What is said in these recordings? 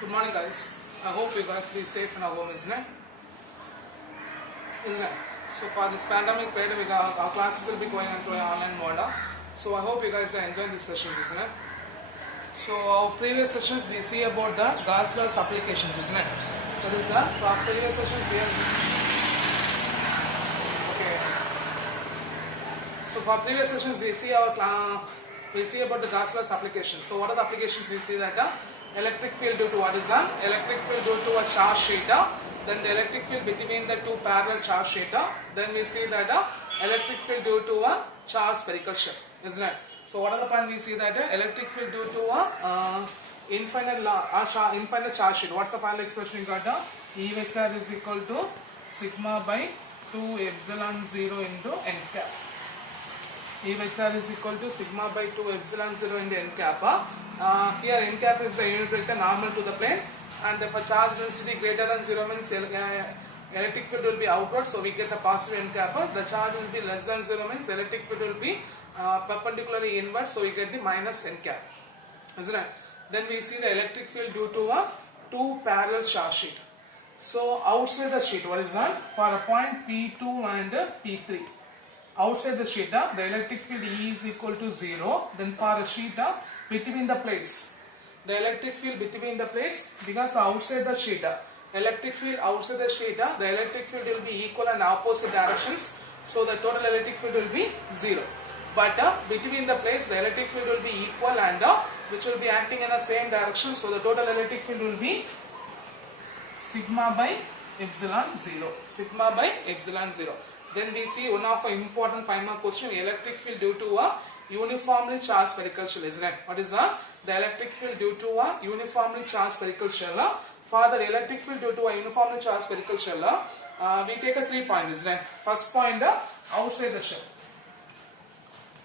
Good morning, guys. I hope you guys be safe in our home, isn't it? Isn't it? So for this pandemic period, our classes will be going into an online mode. So I hope you guys are enjoying these sessions, isn't it? So our previous sessions we see about the gas laws applications, isn't it? That is the for our previous sessions we have. Okay. So for previous sessions we see about the gas laws applications. So what are the applications we see that electric field due to what is an electric field due to a charge sheet, then the electric field between the two parallel charge sheet, then we see that electric field due to a charge spherical shell, isn't it? So what are the point we see that electric field due to a infinite charge sheet. What's the final expression you got? E vector is equal to sigma by 2 epsilon 0 into n cap. E vector is equal to sigma by 2 epsilon 0 into n cap. Here n cap is the unit vector normal to the plane, and if a charge density greater than 0 means electric field will be outward, so we get the positive n cap. The charge will be less than 0 means electric field will be perpendicularly inward, so we get the minus n cap, isn't it? Then we see the electric field due to a two parallel charge sheet. So outside the sheet, what is that? For a point P2 and P3. Outside the sheet, the electric field E is equal to 0. Then for a sheet between the plates, the electric field between the plates, because outside the sheet, electric field outside the sheet, the electric field will be equal and opposite directions. So the total electric field will be 0. But between the plates, the electric field will be equal and which will be acting in the same direction. So the total electric field will be sigma by epsilon 0. Sigma by epsilon 0. Then we see one of the important 5-mark question, electric field due to a uniformly charged spherical shell, isn't it? What is that? The electric field due to a uniformly charged spherical shell. For the electric field due to a uniformly charged spherical shell, we take a 3 points, isn't it? First point, outside the shell.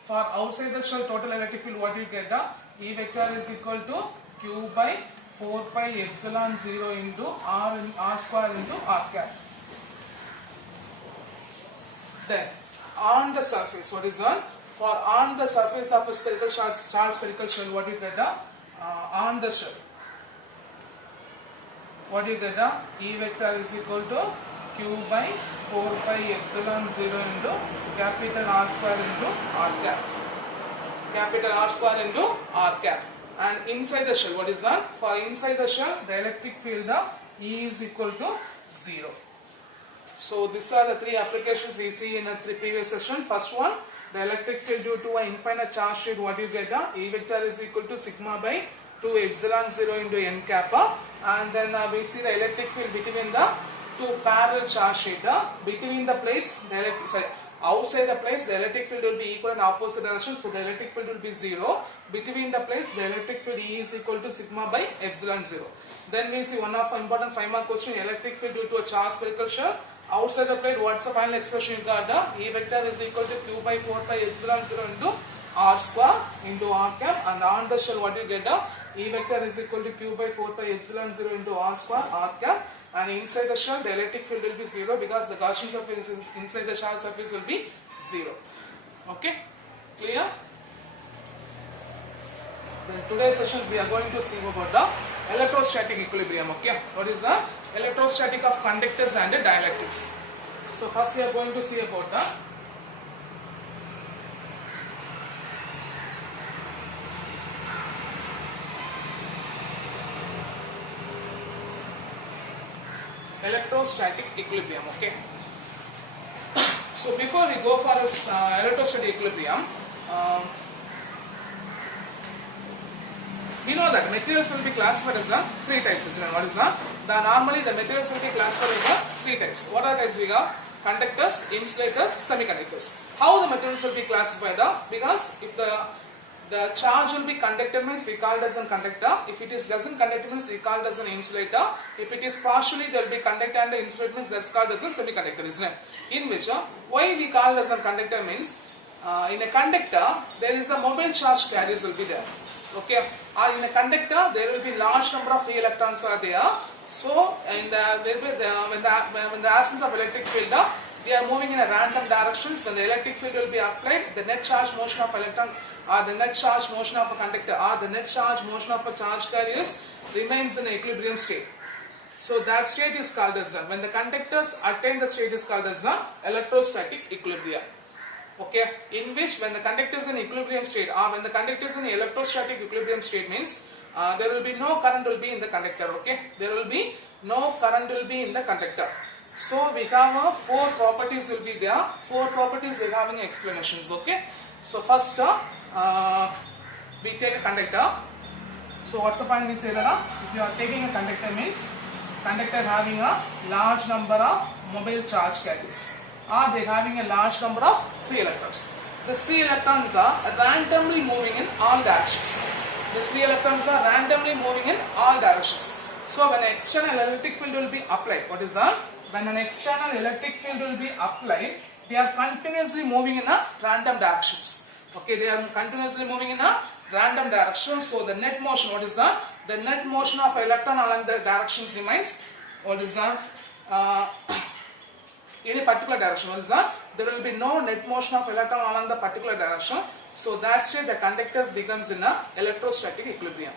For outside the shell total electric field, what you get? E vector is equal to Q by 4 pi epsilon 0 into R square into R cap. Then on the surface, what is that? For on the surface of a spherical charge spherical shell, what you get? On the shell, what you get? E vector is equal to Q by 4 pi epsilon 0 into capital R square into R cap. Capital R square into R cap. And inside the shell, what is that? For inside the shell, the electric field E is equal to 0. So these are the 3 applications we see in the previous session. First one, the electric field due to an infinite charge sheet, what you get? E vector is equal to sigma by 2 epsilon 0 into n kappa. And then we see the electric field between the two parallel charge sheet. Between the plates, outside the plates, the electric field will be equal in opposite direction, so the electric field will be 0. Between the plates, the electric field E is equal to sigma by epsilon 0. Then we see one of the important 5-mark question, electric field due to a charge spherical shell. Outside the plate, what's the final expression you got? E vector is equal to Q by 4 pi epsilon 0 into R square into R cap, and on the shell, what you get? E vector is equal to Q by 4 pi epsilon 0 into R square R cap. And inside the shell, the electric field will be 0 because the Gaussian surface inside the charge surface will be 0. Okay, clear? Then today's sessions we are going to see about the electrostatic equilibrium. Okay, what is the electrostatic of conductors and dielectrics? So first we are going to see about the electrostatic equilibrium. Okay. So before we go for this electrostatic equilibrium, we know that materials will be classified as 3 types. What is that? Normally the materials will be classified as 3 types. What are types we got? Conductors, insulators, semiconductors. How the materials will be classified? Because if the charge will be conductor means we call it as a conductor. If it is doesn't conduct means we call it as an insulator. If it is partially there will be conductor and insulator means that's called as a semiconductor, isn't it? In which why we call it as a conductor means in a conductor there is a mobile charge carriers will be there. Okay, in a conductor there will be large number of free electrons are there. So when the absence of electric field, they are moving in a random directions. When the electric field will be applied, the net charge motion of electron or the net charge motion of a conductor or the net charge motion of a charge carriers remains in equilibrium state. So that state is called as when the conductors attain the state is called as the electrostatic equilibrium. Okay, in which when the conductor is in equilibrium state or when the conductor is in electrostatic equilibrium state means there will be no current will be in the conductor. Okay, there will be no current will be in the conductor. So we have four properties will be there. Four properties we are having explanations. Okay, so first we take a conductor. So what's the point we say that if you are taking a conductor means conductor having a large number of mobile charge carriers or they having a large number of free electrons. These free electrons are randomly moving in all directions. These free electrons are randomly moving in all directions. So when an external electric field will be applied, what is that? When an external electric field will be applied, they are continuously moving in a random directions. Okay, they are continuously moving in a random direction. So the net motion, what is that? The net motion of electron along the directions remains, what is that? In a particular direction, what is that? There will be no net motion of electron along the particular direction. So that state the conductors becomes in a electrostatic equilibrium.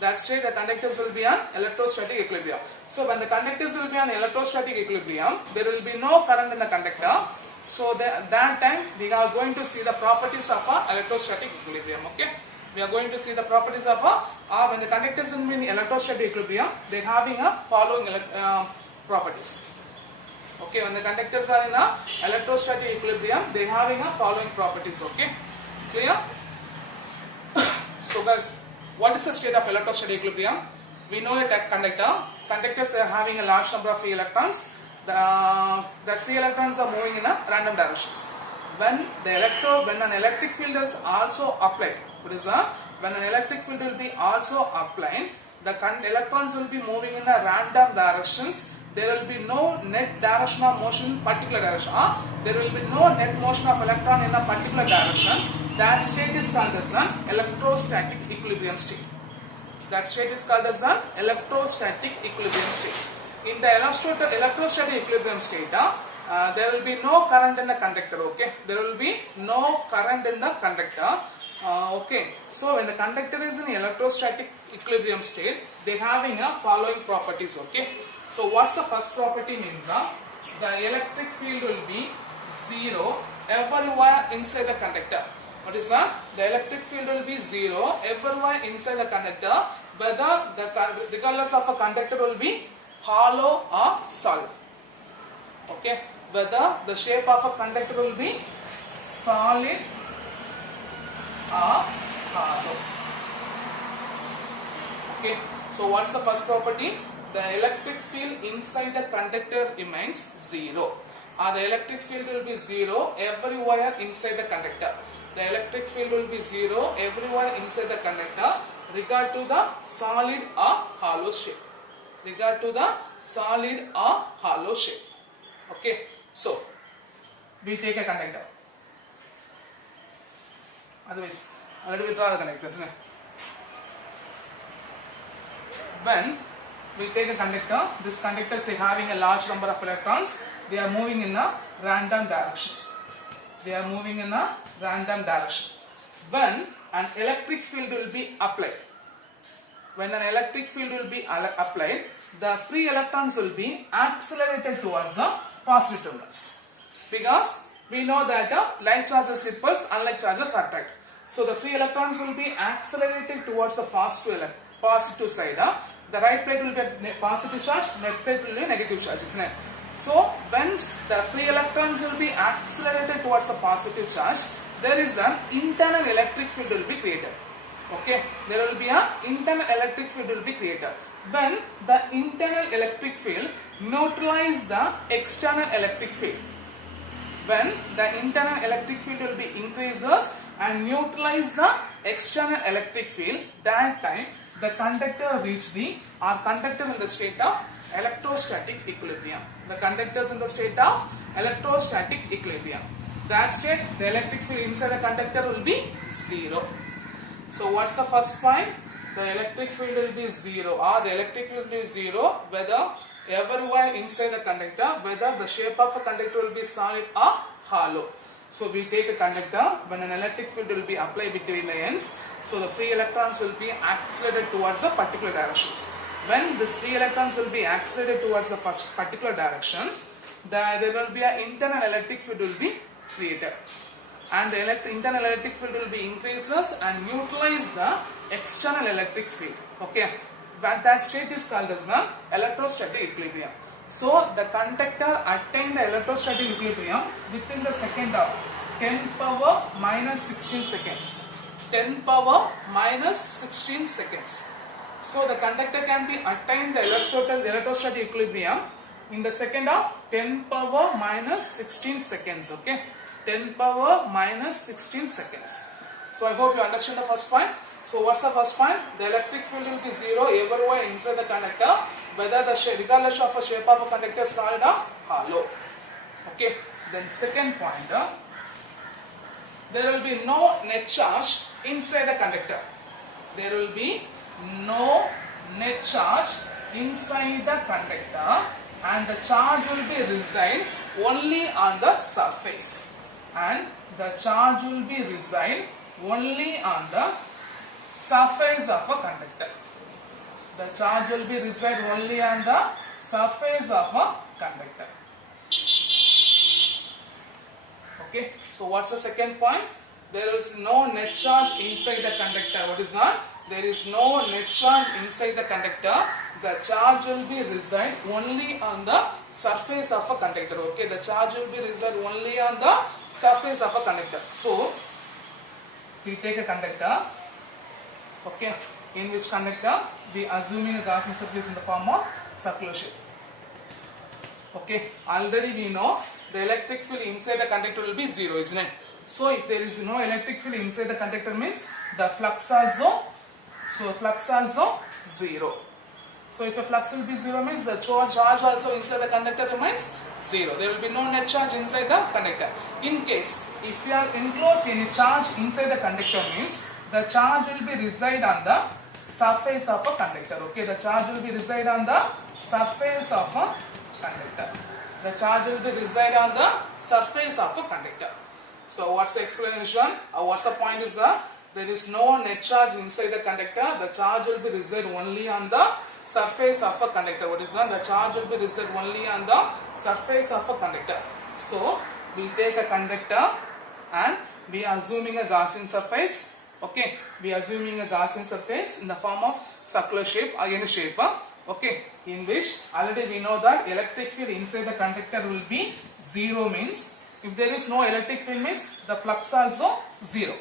That state the conductors will be an electrostatic equilibrium. So when the conductors will be an electrostatic equilibrium, there will be no current in the conductor. So that time we are going to see the properties of a electrostatic equilibrium. Okay, we are going to see the properties of a when the conductors will be in electrostatic equilibrium, they are having a following properties. Okay, when the conductors are in a electrostatic equilibrium, they are having a following properties. Okay, clear? So guys, what is the state of electrostatic equilibrium? We know that conductors are having a large number of free electrons. That free electrons are moving in a random directions. When an electric field is also applied, what is that? When an electric field will be also applied, the electrons will be moving in a random directions. There will be no net direction of motion in particular direction. There will be no net motion of electron in a particular direction. That state is called as an electrostatic equilibrium state. That state is called as an electrostatic equilibrium state. In the electrostatic equilibrium state, there will be no current in the conductor. Okay, there will be no current in the conductor. Okay, so when the conductor is in electrostatic equilibrium state, they are having a following properties. Okay, so what's the first property means? The electric field will be zero everywhere inside the conductor. What is that? The electric field will be zero everywhere inside the conductor, whether regardless of a conductor will be hollow or solid. Okay, whether the shape of a conductor will be solid or hollow. Okay, so what's the first property? The electric field inside the conductor remains zero. The electric field will be zero everywhere inside the conductor. The electric field will be zero everywhere inside the conductor, regard to the solid or hollow shape. Regard to the solid or hollow shape. Okay, so we take a conductor. Otherwise, let me draw the conductor. Isn't it? When we take a conductor, this conductor is having a large number of electrons. They are moving in a random directions. They are moving in a random direction. When an electric field will be applied, when an electric field will be applied, the free electrons will be accelerated towards the positive terminals. Because we know that like charges repulse, unlike charges attract. So the free electrons will be accelerated towards the positive side. The right plate will be positive charge, left plate will be negative charge, isn't it? So when the free electrons will be accelerated towards the positive charge, there is an internal electric field will be created. Okay, there will be an internal electric field will be created. When the internal electric field neutralize the external electric field. When the internal electric field will be increases and neutralize the external electric field, that time the conductor reach conductor in the state of electrostatic equilibrium. The conductors in the state of electrostatic equilibrium. That state, the electric field inside the conductor will be zero. So what's the first point? The electric field will be zero. The electric field will be zero whether everywhere inside the conductor, whether the shape of a conductor will be solid or hollow. So we take a conductor, when an electric field will be applied between the ends, so the free electrons will be accelerated towards the particular directions. When this free electrons will be accelerated towards the first particular direction, there will be an internal electric field will be created, and the internal electric field will be increases and neutralize the external electric field. Okay, but that state is called as the electrostatic equilibrium. So the conductor attained the electrostatic equilibrium within the second of 10 power minus 16 seconds. 10 power minus 16 seconds. So the conductor can be attained the electrostatic equilibrium in the second of 10 power minus 16 seconds. Okay, 10 power minus 16 seconds. So I hope you understand the first point. So what's the first point? The electric field will be zero everywhere inside the conductor, whether the regardless of the shape of a conductor, solid or hollow. Okay. Then second point, there will be no net charge inside the conductor. There will be no net charge inside the conductor, and the charge will be reside only on the surface. And the charge will be reside only on the surface of a conductor. The charge will be reside only on the surface of a conductor. Okay, so what's the second point? There is no net charge inside the conductor. What is that? There is no net charge inside the conductor. The charge will be reside only on the surface of a conductor. Okay, the charge will be reside only on the surface of a conductor. So we take a conductor. Okay, in which conductor we assuming a Gaussian surface in the form of circular shape. Okay, already we know the electric field inside the conductor will be zero, isn't it? So if there is no electric field inside the conductor means the flux also, zero. So if a flux will be zero means the charge also inside the conductor remains zero. There will be no net charge inside the conductor. In case if you are enclosed any charge inside the conductor means the charge will be reside on the surface of a conductor. Okay, the charge will be reside on the surface of a conductor. The charge will be reside on the surface of a conductor. So what's the explanation? What's the point is that there is no net charge inside the conductor. The charge will be reside only on the surface of a conductor. What is that? The charge will be reside only on the surface of a conductor. So we take a conductor and we are assuming a Gaussian surface. Okay, we are assuming a Gaussian surface in the form of circular shape or any shape. Okay, in which already we know that electric field inside the conductor will be zero means if there is no electric field means the flux also zero.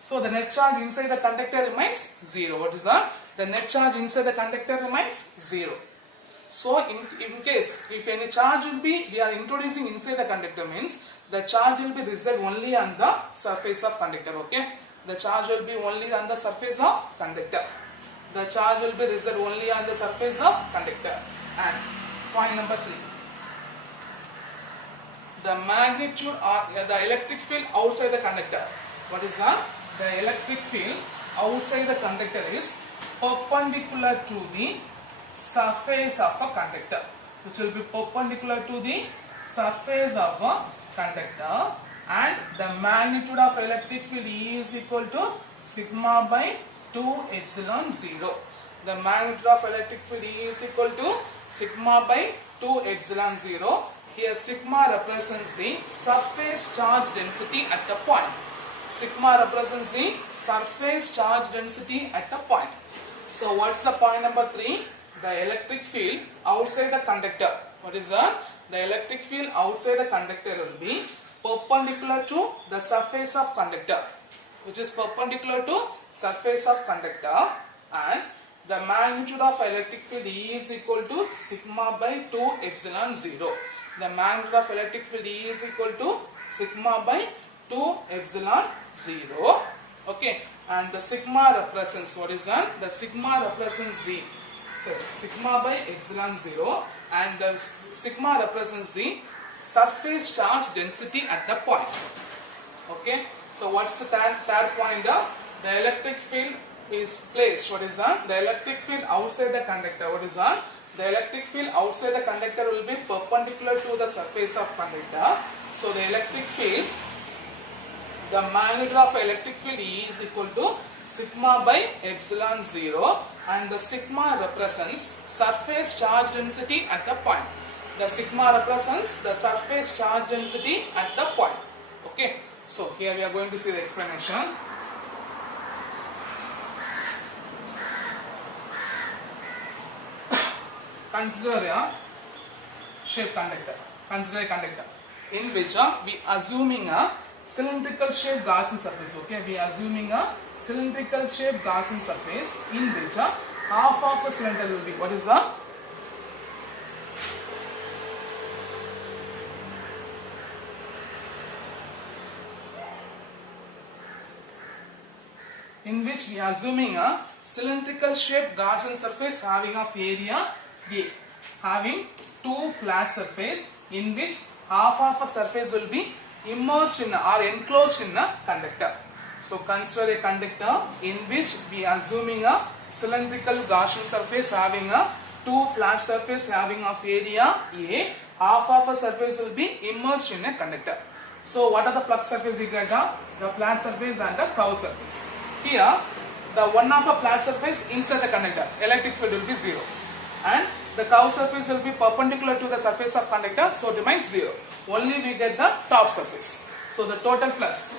So the net charge inside the conductor remains zero. What is that? The net charge inside the conductor remains zero. So in case if any charge will be we are introducing inside the conductor means the charge will be reside only on the surface of conductor. Okay, the charge will be only on the surface of conductor. The charge will be reside only on the surface of conductor. And point number 3, the magnitude or the electric field outside the conductor. What is that? The electric field outside the conductor is perpendicular to the surface of a conductor, which will be perpendicular to the surface of a conductor, and the magnitude of electric field E is equal to sigma by 2 epsilon 0. The magnitude of electric field E is equal to sigma by 2 epsilon 0. Here sigma represents the surface charge density at the point. Sigma represents the surface charge density at the point. So what's the point number 3? The electric field outside the conductor. What is that? The electric field outside the conductor will be perpendicular to the surface of conductor, which is perpendicular to surface of conductor, and the magnitude of electric field E is equal to sigma by 2 epsilon 0. The magnitude of electric field E is equal to sigma by 2 epsilon 0. Okay, and the sigma represents what is that? The sigma represents the sigma by epsilon 0, and the sigma represents the surface charge density at the point. Okay, so what's the third point? The electric field is placed. What is that? The electric field outside the conductor. What is that? the electric field outside the conductor will be perpendicular to the surface of conductor. So the electric field, the magnitude of electric field E is equal to sigma by epsilon 0, and the sigma represents surface charge density at the point. The sigma represents the surface charge density at the point. Okay, so here we are going to see the explanation. Consider a shape conductor. Consider a conductor in which we assuming a cylindrical shape Gaussian surface. Okay, we are assuming a cylindrical shape Gaussian surface in which half of a cylinder will be, what is the in which we are assuming a cylindrical shape Gaussian surface having of area A, having two flat surface in which half of a surface will be immersed in or enclosed in a conductor. So consider a conductor in which we are assuming a cylindrical Gaussian surface having a two flat surface having of area A, half of a surface will be immersed in a conductor. So what are the flux surface you get? The flat surface and the curved surface. Here the one of a flat surface inside the conductor, electric field will be 0, and the curved surface will be perpendicular to the surface of conductor, so it remains 0. Only we get the top surface. So the total flux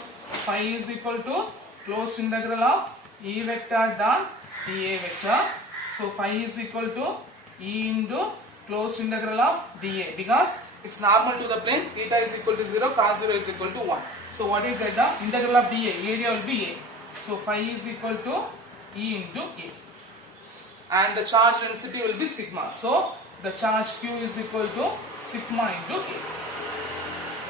phi is equal to closed integral of E vector dot dA vector. So phi is equal to E into closed integral of dA, because it's normal to the plane, theta is equal to 0, cos 0 is equal to 1. So what do you get? The integral of dA, area will be A. So phi is equal to E into A. And the charge density will be sigma. So the charge Q is equal to sigma into A.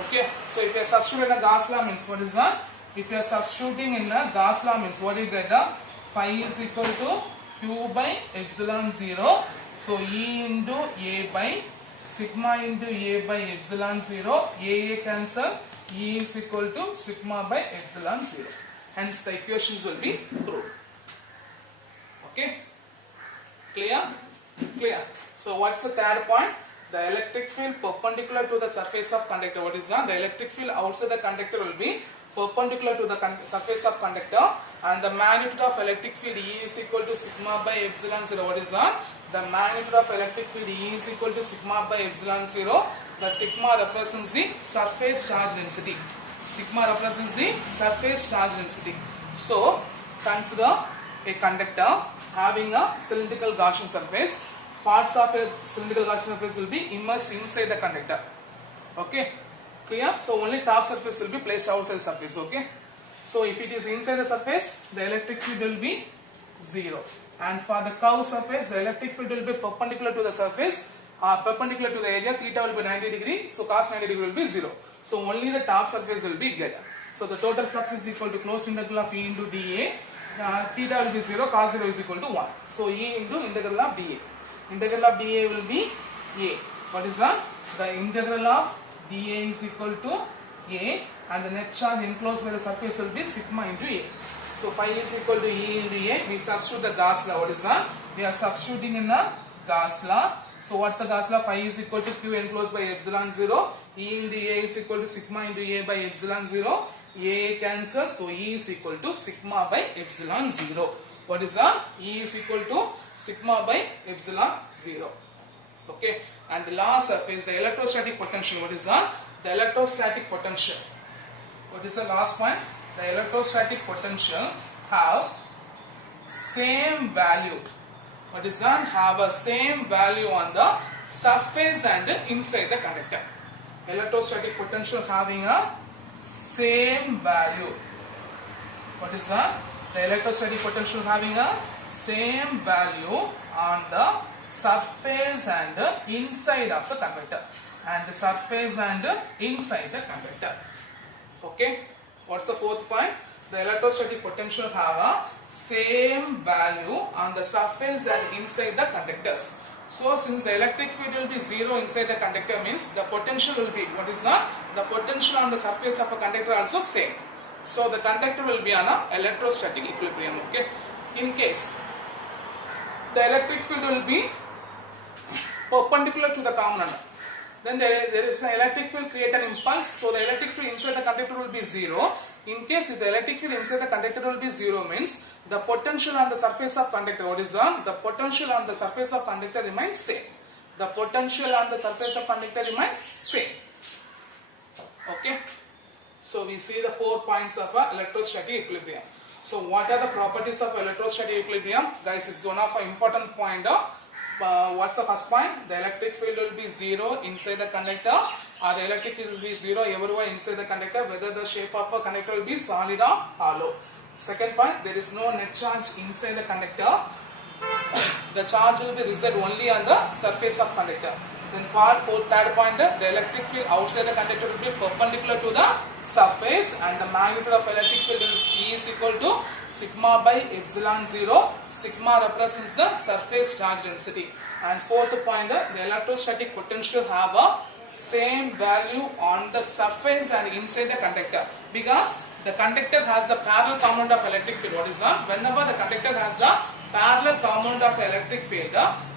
Okay. So if you are substituting a Gauss law means what is that? If you are substituting in a Gauss law means what do you get? The phi is equal to Q by epsilon 0. So E into A by sigma into A by epsilon 0. A cancel. E is equal to sigma by epsilon 0. Hence the equations will be proved. Okay. Clear? Clear. So what's the third point? The electric field perpendicular to the surface of conductor. What is that? The electric field outside the conductor will be perpendicular to the surface of conductor, and the magnitude of electric field E is equal to sigma by epsilon 0. What is that? The magnitude of electric field E is equal to sigma by epsilon 0. The sigma represents the surface charge density. Sigma represents the surface charge density. So consider a conductor having a cylindrical Gaussian surface. Parts of a cylindrical Gaussian surface will be immersed inside the conductor. Okay, clear? So only top surface will be placed outside the surface. Okay, so if it is inside the surface, the electric field will be 0, and for the curved surface, the electric field will be perpendicular to the surface, perpendicular to the area. Theta will be 90 degrees, so cos 90 degree will be 0. So only the top surface will be get. So the total flux is equal to closed integral of E into dA. Theta will be 0, cos 0 is equal to 1. So E into integral of dA. Integral of dA will be A. What is that? The integral of dA is equal to A, and the net charge enclosed by the surface will be sigma into A. So phi is equal to E into A. We substitute the Gauss law. What is that? We are substituting in the Gauss law. So what's the Gauss law? Phi is equal to Q enclosed by epsilon 0. E into A is equal to sigma into A by epsilon 0. A cancel, so E is equal to sigma by epsilon 0. What is that? E is equal to sigma by epsilon 0. Okay, and the last surface, the electrostatic potential. What is that? The electrostatic potential. What is the last point? The electrostatic potential have same value. What is that? Have a same value on the surface and inside the conductor. Electrostatic potential having a same value. What is that? The electrostatic potential having a same value on the surface and inside of the conductor, and the surface and inside the conductor. Okay, what's the fourth point? The electrostatic potential have a same value on the surface and inside the conductors. So since the electric field will be 0 inside the conductor, means the potential will be, what is that? The potential on the surface of a conductor also same. So the conductor will be on a electrostatic equilibrium. Okay, in case the electric field will be perpendicular to the common under. Then there is an electric field create an impulse, so the electric field inside the conductor will be 0. In case if the electric field inside the conductor will be 0 means the potential on the surface of conductor, what is on? The potential on the surface of conductor remains same. The potential on the surface of conductor remains same. Okay. So we see the 4 points of electrostatic equilibrium. So what are the properties of electrostatic equilibrium? Guys, it's one of an important point. What's the first point? The electric field will be 0 inside the conductor, or the electric field will be 0 everywhere inside the conductor, whether the shape of a conductor will be solid or hollow. Second point, there is no net charge inside the conductor. The charge will be reside only on the surface of conductor. Then third point, the electric field outside the conductor will be perpendicular to the surface, and the magnitude of electric field is E is equal to sigma by epsilon 0. Sigma represents the surface charge density. And fourth point, the electrostatic potential have a same value on the surface and inside the conductor, because the conductor has the parallel component of electric field. What is that? Whenever the conductor has the parallel component of electric field,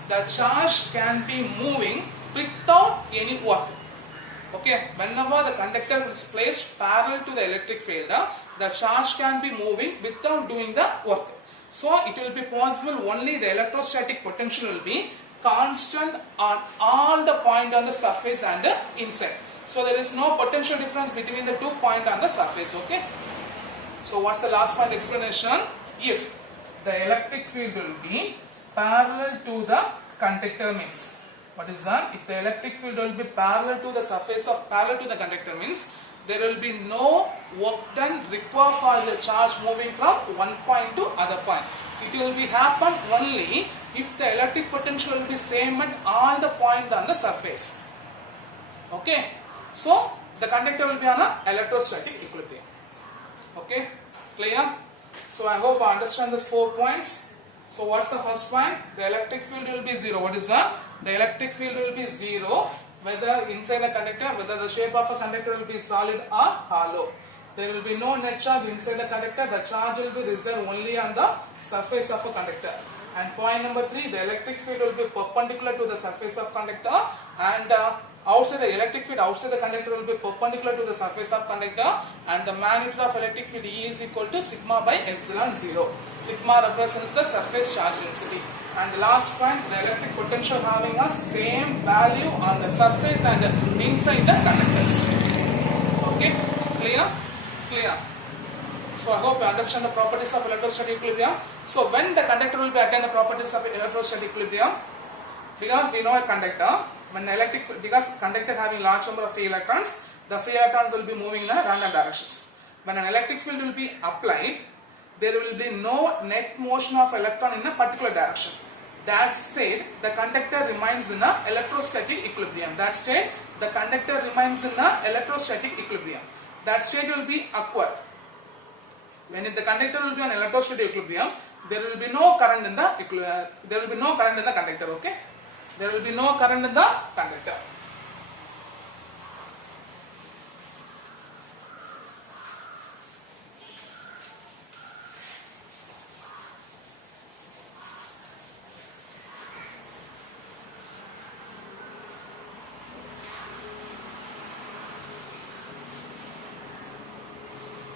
the charge can be moving without any work. Okay, whenever the conductor is placed parallel to the electric field, the charge can be moving without doing the work. So it will be possible only the electrostatic potential will be constant on all the point on the surface and the inside. So there is no potential difference between the 2 points on the surface. Okay. So what's the last point explanation? If the electric field will be parallel to the conductor means, what is that? If the electric field will be parallel to the surface of parallel to the conductor means there will be no work done required for the charge moving from one point to other point. It will be happen only if the electric potential will be same at all the point on the surface. Okay. So the conductor will be on a electrostatic equilibrium. Okay. Clear? So I hope I understand these 4 points. So what's the first point? The electric field will be 0. What is that? The electric field will be 0 whether inside the conductor, whether the shape of a conductor will be solid or hollow. There will be no net charge inside the conductor. The charge will be reserved only on the surface of a conductor. And point number 3, the electric field will be perpendicular to the surface of conductor, and outside the electric field outside the conductor will be perpendicular to the surface of conductor, and the magnitude of electric field E is equal to sigma by epsilon 0. Sigma represents the surface charge density. And the last point, the electric potential having a same value on the surface and inside the conductors. Okay, clear? Clear. So I hope you understand the properties of electrostatic equilibrium. So when the conductor will be attain the properties of electrostatic equilibrium, because we know a conductor, when because conductor having large number of free electrons, the free electrons will be moving in a random directions. When an electric field will be applied, there will be no net motion of electron in a particular direction. That state, the conductor remains in a electrostatic equilibrium. That state, the conductor remains in a electrostatic equilibrium. That state will be occurred. When the conductor will be on electrostatic equilibrium, there will be no current in the conductor. Okay, there will be no current in the conductor.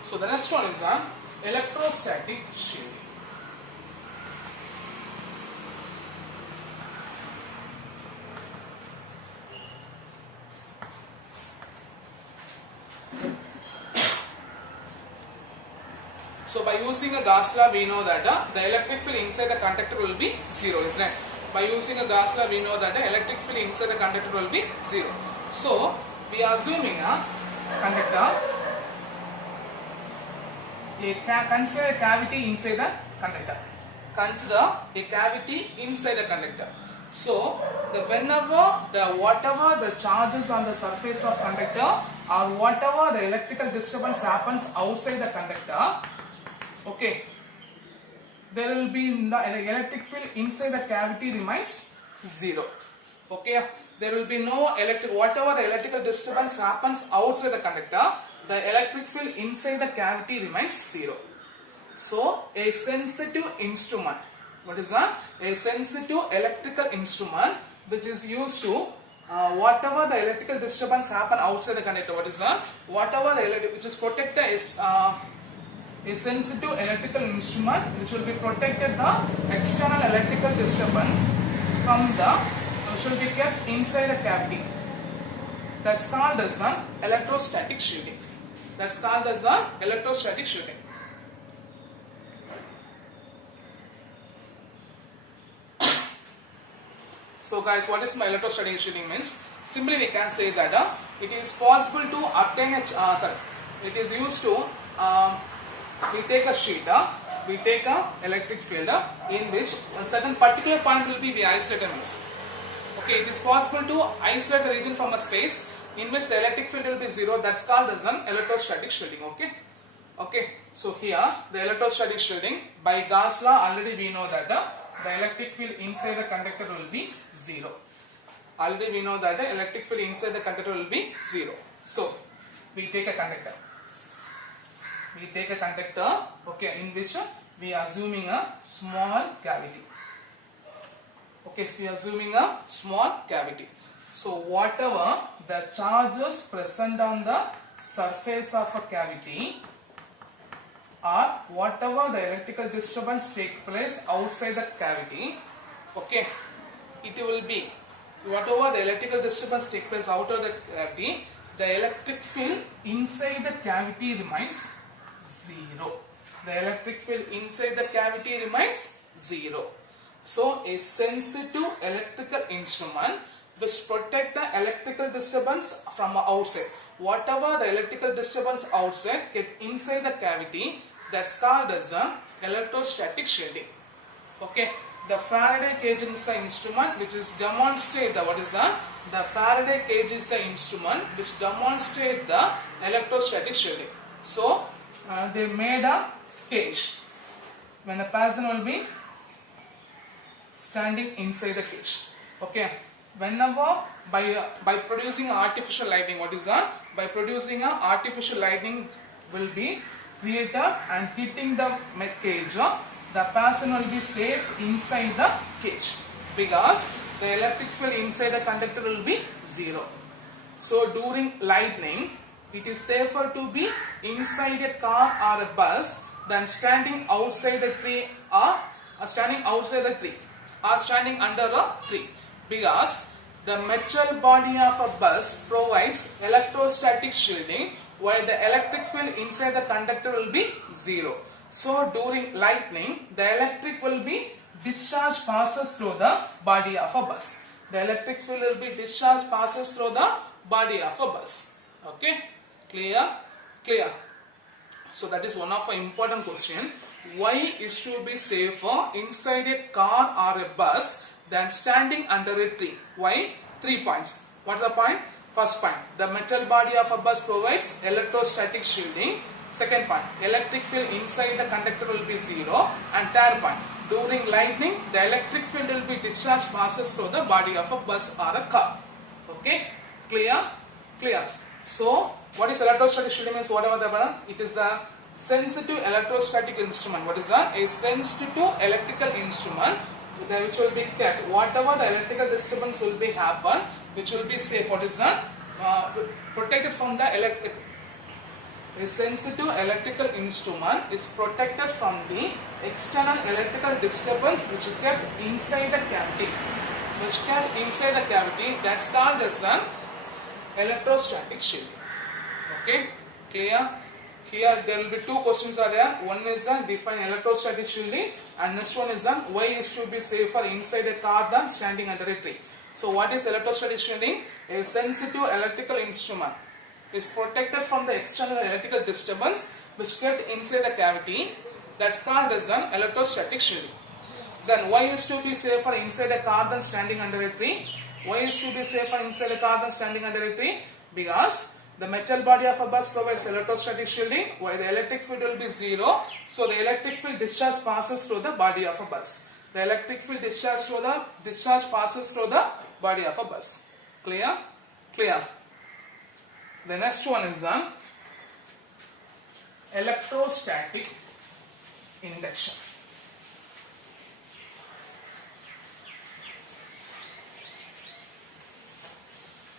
So the next one is electrostatic shielding. So by using a Gauss law, we know that the electric field inside the conductor will be 0, isn't it? By using a Gauss law, we know that the electric field inside the conductor will be 0. So we are assuming a conductor. Consider a cavity inside the conductor. Consider a cavity inside the conductor. So, whatever the charges on the surface of conductor, or whatever the electrical disturbance happens outside the conductor, okay, there will be the electric field inside the cavity remains 0. Okay, there will be no whatever the electrical disturbance happens outside the conductor, the electric field inside the cavity remains 0. So a sensitive instrument, what is that? A sensitive electrical instrument which is used to whatever the electrical disturbance happen outside the conductor. What is that? Whatever the electric, which is protected is a sensitive electrical instrument which will be protected the external electrical disturbance from the which will be kept inside the cavity. That's called as an electrostatic shielding. That's called as an electrostatic shielding. So guys, what is my electrostatic shielding means? Simply we can say that it is possible to obtain a it is used to we take a sheet, we take a electric field in which a certain particular point will be isolated. Okay, it is possible to isolate the region from a space in which the electric field will be zero. That's called as an electrostatic shielding. Okay. So here the electrostatic shielding, by Gauss law already we know that the electric field inside the conductor will be zero. Already we know that the electric field inside the conductor will be zero. So we take a conductor. Okay, in which we are assuming a small cavity. Okay, so we are assuming a small cavity. So whatever the charges present on the surface of a cavity, or whatever the electrical disturbance take place outside the cavity, okay, it will be whatever the electrical disturbance take place out of the cavity, the electric field inside the cavity remains zero. The electric field inside the cavity remains zero. So a sensitive electrical instrument which protect the electrical disturbance from outside. Whatever the electrical disturbance outside get inside the cavity, that's called as an electrostatic shielding. Okay, the Faraday cage is the instrument which is demonstrate the what is that? The Faraday cage is the instrument which demonstrate the electrostatic shielding. So they made a cage when the person will be standing inside the cage. Okay, whenever by producing artificial lighting, what is that? By producing a artificial lighting will be created and hitting the cage, the person will be safe inside the cage because the electric field inside the conductor will be zero. So during lightning, it is safer to be inside a car or a bus than standing outside the tree or standing outside the tree or standing under a tree, because the metal body of a bus provides electrostatic shielding while the electric field inside the conductor will be zero. So during lightning, the electric will be discharge passes through the body of a bus. The electric field will be discharge passes through the body of a bus. Okay, clear? So that is one of an important question. Why is to be safer inside a car or a bus than standing under a tree? Why? 3 points. What is the point? First point, the metal body of a bus provides electrostatic shielding. Second point, electric field inside the conductor will be zero. And third point, during lightning, the electric field will be discharged passes through the body of a bus or a car. Okay, clear? So what is electrostatic shielding means? Whatever the it is a sensitive electrostatic instrument. What is that? A sensitive electrical instrument which will be kept. Whatever the electrical disturbance will be happen, which will be safe. What is that? Protected from the electric. A sensitive electrical instrument is protected from the external electrical disturbance which is kept inside the cavity. That's called as an electrostatic shielding. Okay, clear? Here there will be two questions are there. One is define electrostatic shielding, and next one is why is to be safer inside a car than standing under a tree. So what is electrostatic shielding? A sensitive electrical instrument is protected from the external electrical disturbance which get inside the cavity. That's called as an electrostatic shielding. Then why is to be safer inside a car than standing under a tree? Why is to be safer inside a car than standing under a tree? Because the metal body of a bus provides electrostatic shielding while the electric field will be zero. So the electric field discharge passes through the body of a bus. The electric field discharge passes through the body of a bus. Clear? The next one is electrostatic induction.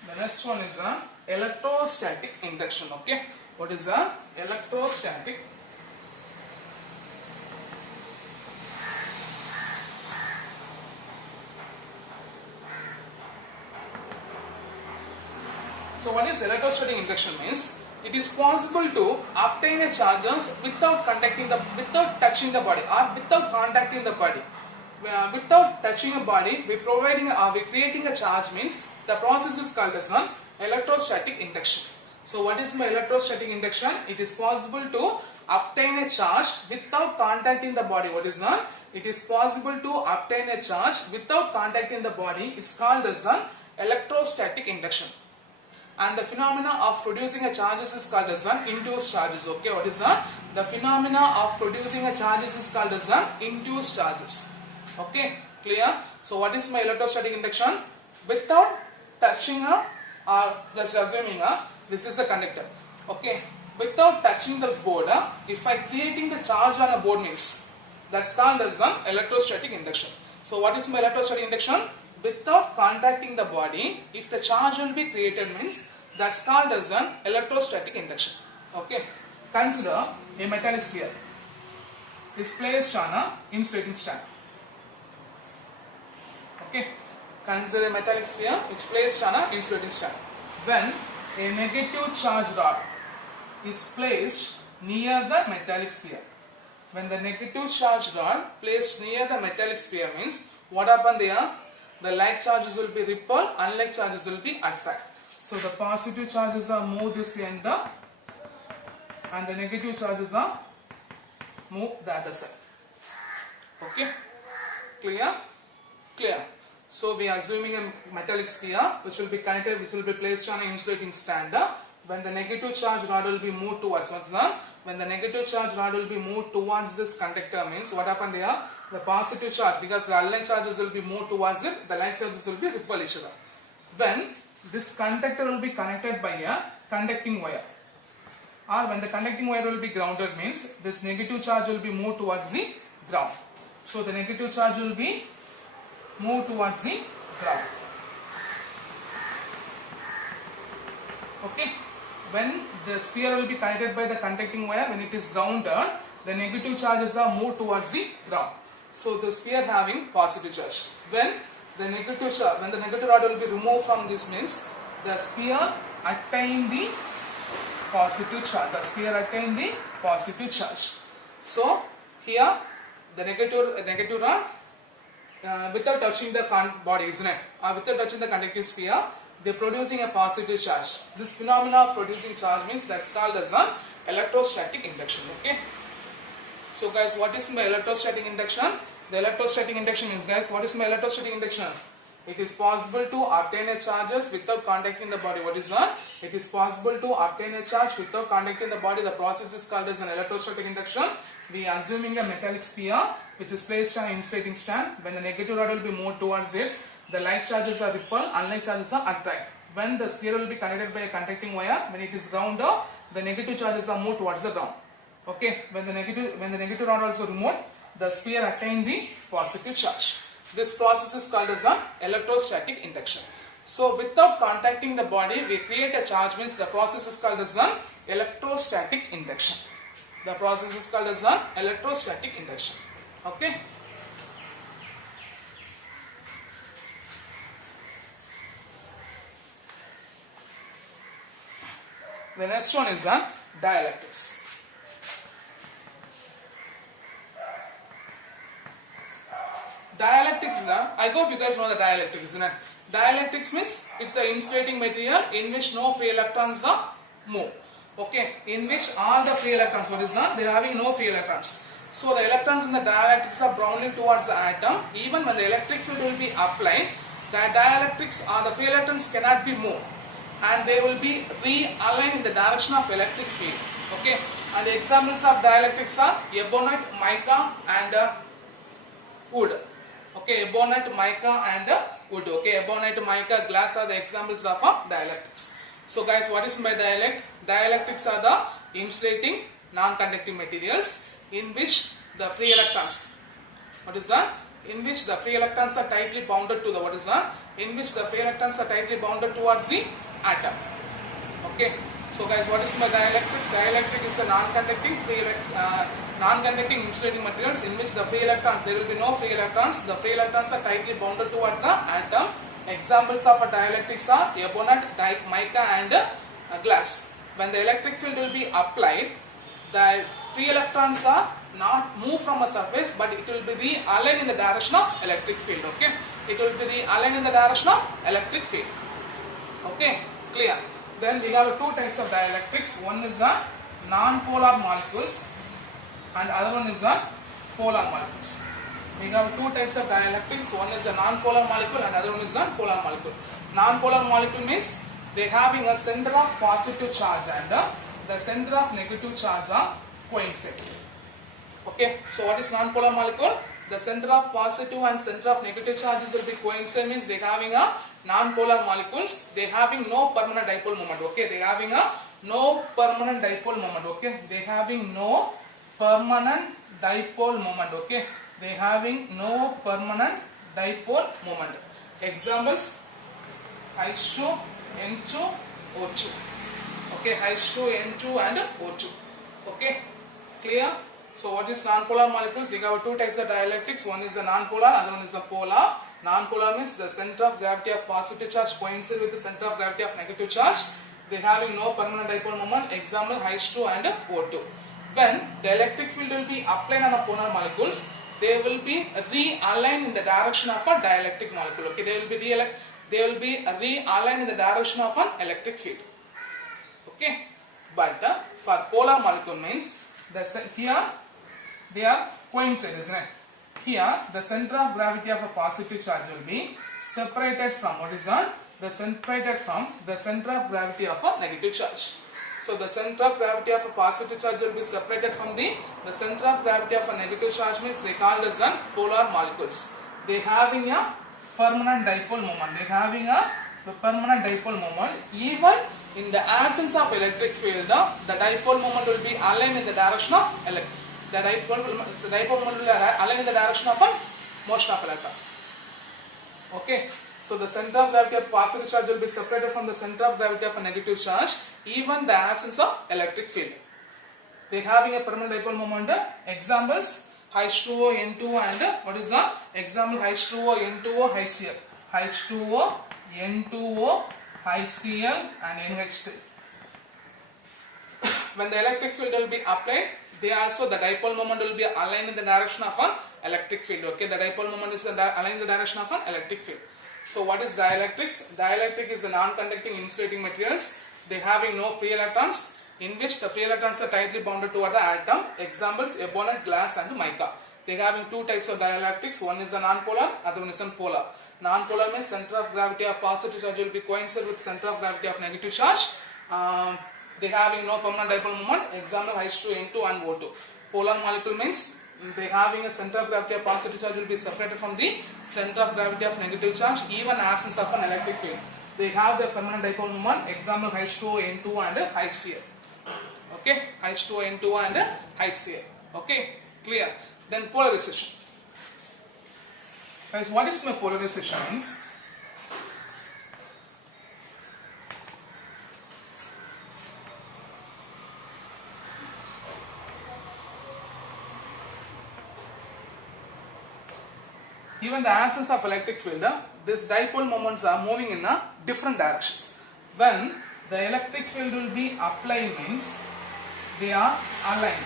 The next one is electrostatic induction. Okay, what is electrostatic? So what is electrostatic induction means? It is possible to obtain a charges without touching the body or without contacting the body. Without touching a body, we creating a charge means the process is called as an electrostatic induction. So what is my electrostatic induction? It is possible to obtain a charge without contacting the body. What is that? It is possible to obtain a charge without contacting the body. It's called as an electrostatic induction. And the phenomena of producing a charges is called as an induced charges. Okay, what is that? The phenomena of producing a charges is called as an induced charges. Okay, clear? So what is my electrostatic induction? Without touching or just assuming this is a conductor. Okay, without touching this board, if I creating the charge on a board means that's called as an electrostatic induction. So what is my electrostatic induction? Without contacting the body, if the charge will be created means that's called as an electrostatic induction. Okay, consider a metallic sphere is placed on a insulating stand. Okay, consider a metallic sphere which is placed on a insulating stand. When a negative charge rod is placed near the metallic sphere, when the negative charge rod placed near the metallic sphere means what happened there? The like charges will be repelled, unlike charges will be attracted. So the positive charges are move this end and the negative charges are move the other side. Okay, clear? Clear. So we are assuming a metallic sphere which will be connected, which will be placed on an insulating stand. When the negative charge rod will be moved towards when the negative charge rod will be moved towards this conductor means what happened there? The positive charge, because the unlike charges will be moved towards it, the like charges will be repel each other. When this conductor will be connected by a conducting wire, or when the conducting wire will be grounded means this negative charge will be moved towards the ground. So the negative charge will be moved towards the ground. Okay. When the sphere will be connected by the conducting wire, when it is grounded, the negative charges are moved towards the ground. So the sphere having positive charge. When the negative rod will be removed from this means the sphere attain the positive charge. The sphere attain the positive charge. So here the negative rod without touching the body, isn't it? Without touching the conductive sphere, they are producing a positive charge. This phenomena of producing charge means that's called as an electrostatic induction. Okay. So guys, what is my electrostatic induction? The electrostatic induction is, guys, what is my electrostatic induction? It is possible to obtain a charges without contacting the body. What is that? It is possible to obtain a charge without contacting the body. The process is called as an electrostatic induction. We are assuming a metallic sphere which is placed on an insulating stand. When the negative rod will be moved towards it, the like charges are repelled, unlike charges are attracted. When the sphere will be connected by a conducting wire, when it is grounded, the negative charges are moved towards the ground. Okay, when the negative rod also removed, the sphere attained the positive charge. This process is called as an electrostatic induction. So without contacting the body, we create a charge means the process is called as an electrostatic induction. The process is called as an electrostatic induction. Okay. The next one is dielectrics. Dielectrics, I hope you guys know the dielectrics, isn't it? Dielectrics means it's the insulating material in which no free electrons are move. Okay, in which all the free electrons, what is that? They are having no free electrons. So the electrons in the dielectrics are browning towards the atom. Even when the electric field will be applied, the dielectrics or the free electrons cannot be moved, and they will be realigned in the direction of electric field. Okay, and the examples of dielectrics are ebonite, mica, and wood. Okay, ebonite, mica, and wood. Okay, ebonite, mica, glass are the examples of dielectrics. So guys, what is my dielectric? Dielectrics are the insulating non-conducting materials in which the free electrons, what is that? In which the free electrons are tightly bounded to the, what is that? in which the free electrons are tightly bounded towards the atom. Okay. So guys, what is my dielectric? Dielectric is a non-conducting insulating materials in which the free electrons, there will be no free electrons. The free electrons are tightly bounded towards the atom. Examples of a dielectrics are ebonite, mica and glass. When the electric field will be applied, the free electrons are not move from a surface, but it will be realigned in the direction of electric field. Okay, it will be realigned in the direction of electric field. Okay, clear. Then we have two types of dielectrics. One is the non-polar molecules and other one is the polar molecules. We have two types of dielectrics. One is a non-polar molecule and other one is a polar molecule. Non-polar molecule means they having a center of positive charge and the center of negative charge are coincident. Okay, so what is non-polar molecule? The center of positive and center of negative charges will be coincident, means they having a non-polar molecules. They having no permanent dipole moment. Okay, they having a no permanent dipole moment. Okay, they having no permanent dipole moment. Okay, they having no permanent dipole moment. Examples: H2, N2, O2. Okay, H2, N2 and O2. Okay, clear? So what is non-polar molecules? We have two types of dielectrics. One is the non-polar, other one is the polar. Non-polar means the center of gravity of positive charge coincides with the center of gravity of negative charge. They having no permanent dipole moment. Example: H2 and O2. When the electric field will be applied on the polar molecules, they will be realigned in the direction of a dielectric molecule. Okay, they will be realigned in the direction of an electric field. Okay, but for polar molecule means here they are coincident, isn't it? Here the center of gravity of a positive charge will be separated from what is that? Separated from the center of gravity of a negative charge. So the center of gravity of a positive charge will be separated from the center of gravity of a negative charge, means they called as polar molecules. They having a permanent dipole moment. They having a permanent dipole moment. Even in the absence of electric field, the dipole moment will be aligned in the direction of the dipole moment will align in the direction of a motion of electron. Okay, so the center of gravity of positive charge will be separated from the center of gravity of a negative charge, even the absence of electric field. They having a permanent dipole moment. Examples: H2O, N2 and what is the example? H2O, N2O, HCl. H2O, N2O, HCl and NH3. When the electric field will be applied, they also the dipole moment will be aligned in the direction of an electric field. Okay, the dipole moment is aligned in the direction of an electric field. So what is dielectrics? Dielectric is a non-conducting insulating materials. They having no free electrons, in which the free electrons are tightly bounded toward the atom. Examples: ebonite, glass and mica. They having two types of dielectrics. One is the non-polar, other one is the polar. Non-polar means center of gravity of positive charge will be coincide with center of gravity of negative charge. They having no permanent dipole moment. Example: H2, N2 and O2. Polar molecule means they having a center of gravity of positive charge will be separated from the center of gravity of negative charge, even absence of an electric field. They have the permanent dipole moment. Example: H2O, N2 and HCl. Okay, H2O, N2 and HCl. Okay, clear. Then polarization. Guys, what is my polarization means? Even the absence of electric field, this dipole moments are moving in different directions. When the electric field will be applied means they are aligned.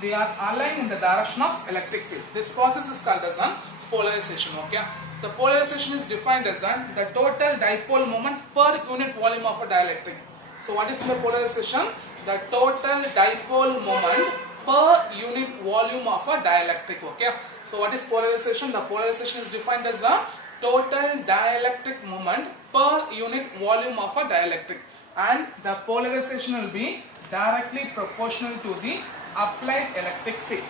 They are aligned in the direction of electric field. This process is called as polarization. Okay, the polarization is defined as the total dipole moment per unit volume of a dielectric. So what is the polarization? The total dipole moment per unit volume of a dielectric. Okay, so what is polarization? The polarization is defined as the total dielectric moment per unit volume of a dielectric, and the polarization will be directly proportional to the applied electric field,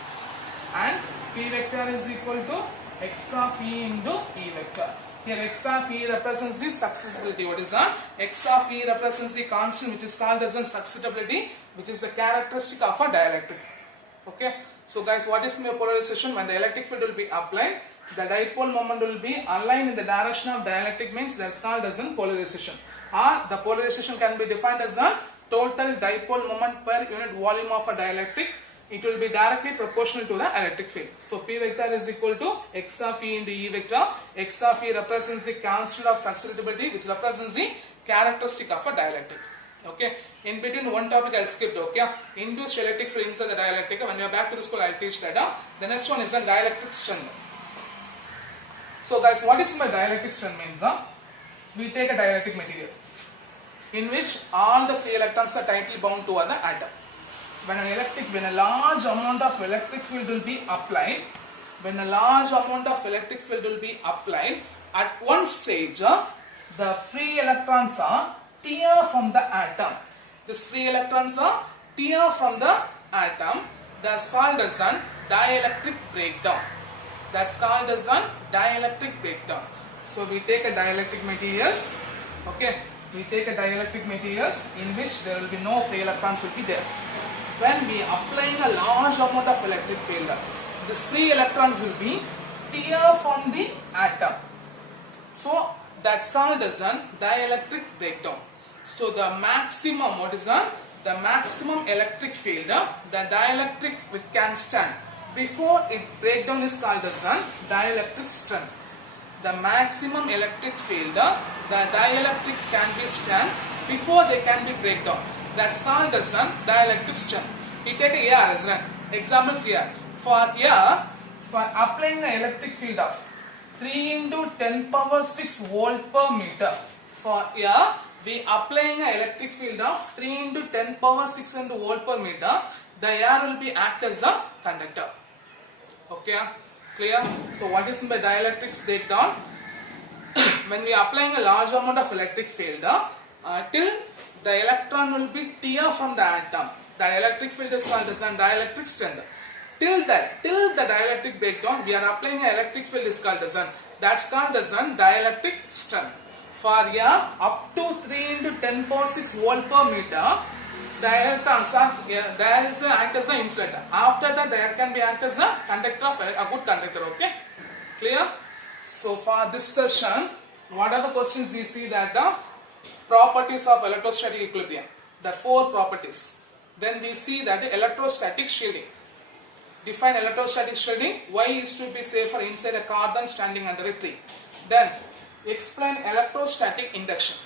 and P vector is equal to x of E into E vector. Here x of E represents the susceptibility. What is that? X of E represents the constant which is called as a susceptibility, which is the characteristic of a dielectric. Okay, so guys, what is mere polarization? When the electric field will be applied, the dipole moment will be aligned in the direction of dielectric, means that's called as in polarization. Or the polarization can be defined as the total dipole moment per unit volume of a dielectric. It will be directly proportional to the electric field. So P vector is equal to x of E into E vector. X of E represents the constant of susceptibility, which represents the characteristic of a dielectric. Okay, in between one topic I'll skip. Okay, induced electric field inside the dielectric. When you are back to the school, I'll teach that. The next one is a dielectric strength. So guys, what is my dielectric strength means? We take a dielectric material in which all the free electrons are tightly bound to the atom. When a large amount of electric field will be applied, at one stage, the free electrons are tear from the atom. These free electrons are tear from the atom. That's called as an dielectric breakdown. So we take a dielectric materials. Okay, we take a dielectric materials in which there will be no free electrons will be there. When we applying a large amount of electric field, these free electrons will be tear from the atom. So that's called as a dielectric breakdown. So the maximum, the maximum electric field, the dielectric can stand before it breakdown is called as a dielectric strength. The maximum electric field, the dielectric can be stand before they can be breakdown. That's called as a dielectric strength. We take a air as an examples here. For air, for applying the electric field of 3 into 10 power 6 volt per meter. For air, we applying an electric field of 3 into 10 power 6 into volt per meter. The air will be act as a conductor. Okay, clear? So what is by dielectric breakdown? When we are applying a large amount of electric field, till the electron will be tear from the atom. The electric field is called as a dielectric strength. Till the dielectric breakdown, we are applying an electric field is called as a, that's called as a dielectric strength. For air up to 3 into 10 power 6 volt per meter, the electrons are there is act as an insulator. After that, there can be act as a conductor of a good conductor. Okay, clear? So for this session, what are the questions we see? That the properties of electrostatic equilibrium. There are 4 properties. Then we see that the electrostatic shielding. Define electrostatic shielding. Why is to be safer inside a carbon standing under a tree. Then explain electrostatic induction.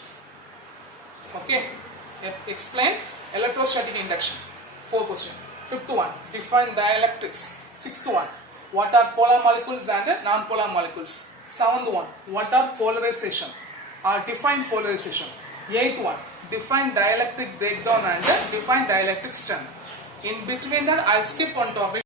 Okay, explain electrostatic induction. 4 questions. 5th one, define dielectrics. 6th one, what are polar molecules and non-polar molecules. 7th one, what are polarization or define polarization. 8th one, define dielectric breakdown and define dielectric strength. In between that, I'll skip one topic.